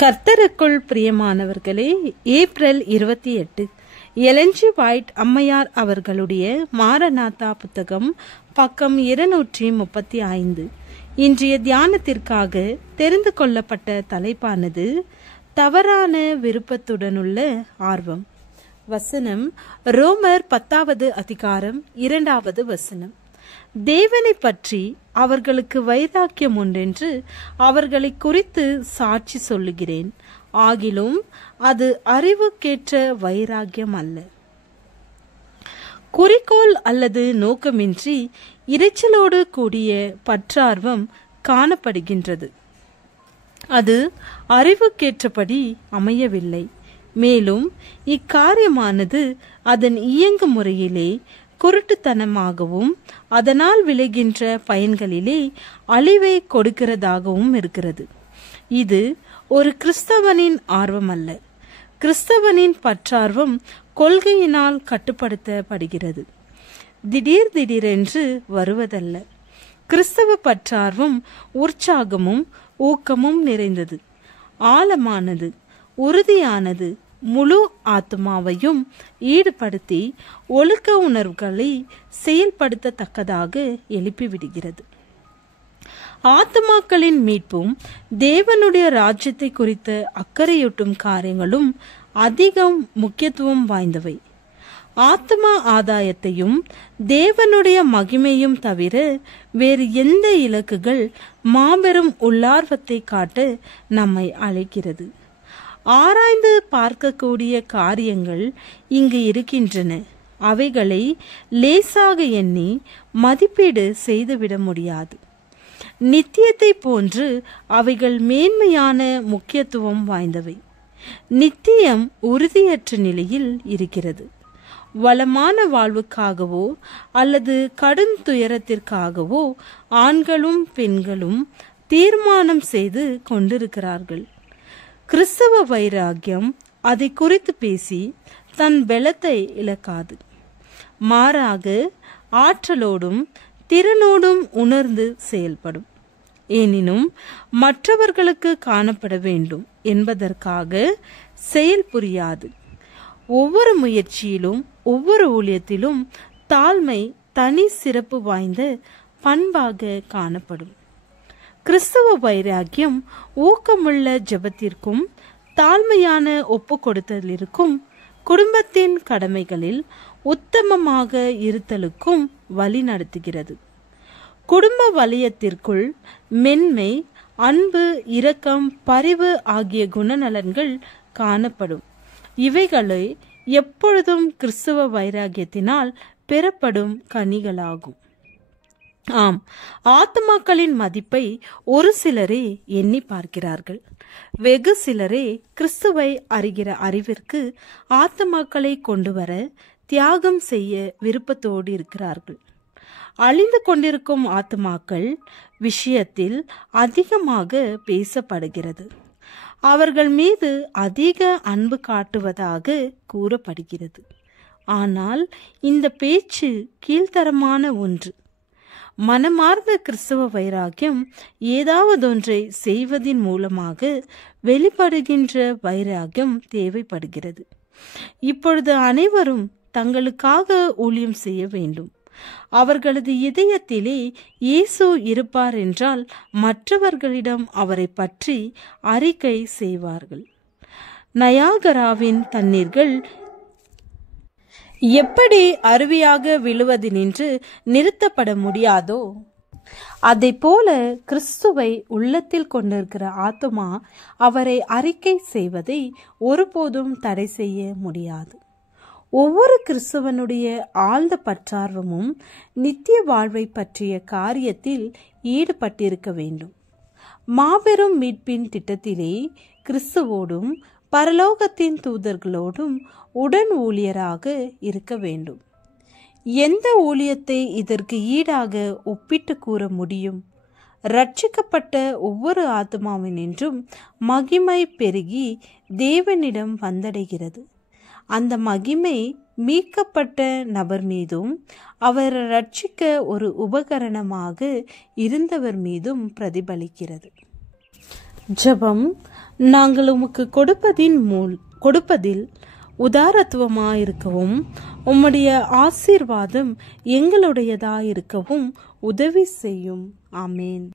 கர்த்தருக்குள் பிரியமானவர்களே, April 28 Elon G white அம்மையார் அவர்களுடைய மாரநாதா புத்தகம், பக்கம் 235. இன்றைய தியானத்திற்காக தெரிந்து கொள்ளப்பட்ட தலைப்பானது தவறான விருப்பத்துடனுள்ள ஆர்வம். வசனம் ரோமர் 10வது அதிகாரம் 2வது வசனம். தேவனை பற்றி அவர்களுக்கு வைராக்கியம் உண்டென்று அவர்களை குறித்து சாட்சி சொல்லுகிறேன், ஆகிலும் அது அறிவுக்கேற்ற வைராக்கியம் அல்ல. குறிக்கோள் அல்லது நோக்கமின்றி இரைச்சலோடு கூடிய பற்றார்வம் காணப்படுகின்றது. அது அறிவுக்கேற்றபடி அமையவில்லை. மேலும் இக்காரியமானது அதன் இயங்கு முறையிலே குருட்டுத்தனமாகவும் அதனால் விளைகின்ற பயன்களிலே அழிவை கொடுக்கிறதாகவும் இருக்கிறது. இது ஒரு கிறிஸ்தவனின் ஆர்வம் அல்ல. கிறிஸ்தவனின் பற்றார்வம் கொள்கையினால் கட்டுப்படுத்தப்படுகிறது, திடீரென்று வருவதல்ல. கிறிஸ்தவ பற்றார்வம் உற்சாகமும் ஊக்கமும் நிறைந்தது, ஆழமானது, உறுதியானது, முழு ஆத்மாவையும் ஈடுபடுத்தி ஒழுக்க உணர்வுகளை செயல்படுத்தத்தக்கதாக எழுப்பிவிடுகிறது. ஆத்மாக்களின் மீட்பும் தேவனுடைய ராஜ்யத்தை குறித்த அக்கறையூட்டும் காரியங்களும் அதிகம் முக்கியத்துவம் வாய்ந்தவை. ஆத்மா ஆதாயத்தையும் தேவனுடைய மகிமையும் தவிர வேறு எந்த இலக்குகள் மாபெரும் உள்ளார்வத்தை காட்ட நம்மை அழைக்கிறது. ஆராய்ந்து பார்க்கக்கூடிய காரியங்கள் இங்கு இருக்கின்றன. அவைகளை லேசாக எண்ணி மதிப்பீடு செய்துவிட முடியாது. நித்தியத்தை போன்று அவைகள் மேன்மையான முக்கியத்துவம் வாய்ந்தவை. நித்தியம் உறுதியற்ற நிலையில் இருக்கிறது. வளமான வாழ்வுக்காகவோ அல்லது கடும் துயரத்திற்காகவோ ஆண்களும் பெண்களும் தீர்மானம் செய்து கொண்டிருக்கிறார்கள். கிறிஸ்தவ வைராக்கியம் அதை குறித்து பேசி தன் பலத்தை இழக்காது. மாறாக ஆற்றலோடும் திறனோடும் உணர்ந்து செயல்படும். எனினும் மற்றவர்களுக்கு காணப்பட வேண்டும் என்பதற்காக செயல் புரியாது. ஒவ்வொரு முயற்சியிலும் ஒவ்வொரு ஊழியத்திலும் தாழ்மை தனி சிறப்பு வாய்ந்த பண்பாக காணப்படும். கிறிஸ்தவ வைராக்கியம் ஊக்கமுள்ள ஜெபத்திற்கும் தாழ்மையான ஒப்பு கொடுத்தலிற்கும் குடும்பத்தின் கடமைகளில் உத்தமமாக இருத்தலுக்கும் வழி நடத்துகிறது. குடும்ப வலயத்திற்குள் மென்மை, அன்பு, இரக்கம், பரிவு ஆகிய குணநலன்கள் காணப்படும். இவைகளை எப்பொழுதும் கிறிஸ்தவ வைராக்கியத்தினால் பெறப்படும் கனிகளாகும். ஆம், ஆத்மாக்களின் மதிப்பை ஒரு சிலரே எண்ணி பார்க்கிறார்கள். வெகு சிலரே கிறிஸ்துவை அறிகிற அறிவிற்கு ஆத்மாக்களை கொண்டு வர தியாகம் செய்ய விருப்பத்தோடு இருக்கிறார்கள். அழிந்து கொண்டிருக்கும் ஆத்மாக்கள் விஷயத்தில் அதிகமாக பேசப்படுகிறது. அவர்கள் மீது அதிக அன்பு காட்டுவதாக கூறப்படுகிறது. ஆனால் இந்த பேச்சு கீழ்த்தரமான ஒன்று. மனமார்ந்த கிறிஸ்தவ வைராக்கியம் ஏதாவதொன்றை செய்வதின் மூலமாக வெளிப்படுகின்ற வைராக்கியம் தேவைப்படுகிறது. இப்பொழுது அனைவரும் தங்களுக்காக ஊழியம் செய்ய வேண்டும். அவர்களது இதயத்திலே இயேசு இருப்பார் என்றால் மற்றவர்களிடம் அவரை பற்றி அறிக்கை செய்வார்கள். நயாகராவின் தண்ணீர்கள் எப்படி அருவியாக விழுவதினின்று நிறுத்தப்பட முடியாதோ அதை போல கிறிஸ்துவை உள்ளத்தில் கொண்டிருக்கிற ஆத்துமா அவரை அறிக்கை செய்வதை ஒருபோதும் தடை செய்ய முடியாது. ஒவ்வொரு கிறிஸ்தவனுடைய ஆழ்ந்த பற்றார்வமும் நித்திய வாழ்வை பற்றிய காரியத்தில் ஈடுபட்டிருக்க வேண்டும். மாபெரும் மீட்பின் திட்டத்திலே கிறிஸ்துவோடும் பரலோகத்தின் தூதர்களோடும் உடன் ஊழியராக இருக்க வேண்டும். எந்த ஊழியத்தை இதற்கு ஈடாக ஒப்பிட்டு கூற முடியும்? ரட்சிக்கப்பட்ட ஒவ்வொரு ஆத்மாவினின்றும் மகிமை பெருகி தேவனிடம் வந்தடைகிறது. அந்த மகிமை மீட்கப்பட்ட நபர் மீதும் அவர் ரட்சிக்க ஒரு உபகரணமாக இருந்தவர் மீதும் பிரதிபலிக்கிறது. ஜெபம். நாங்கள் உமக்கு கொடுப்பதில் உதாரத்துவமாயிருக்கவும் உம்முடைய ஆசீர்வாதம் எங்களுடையதாயிருக்கவும் உதவி செய்யும். ஆமேன்.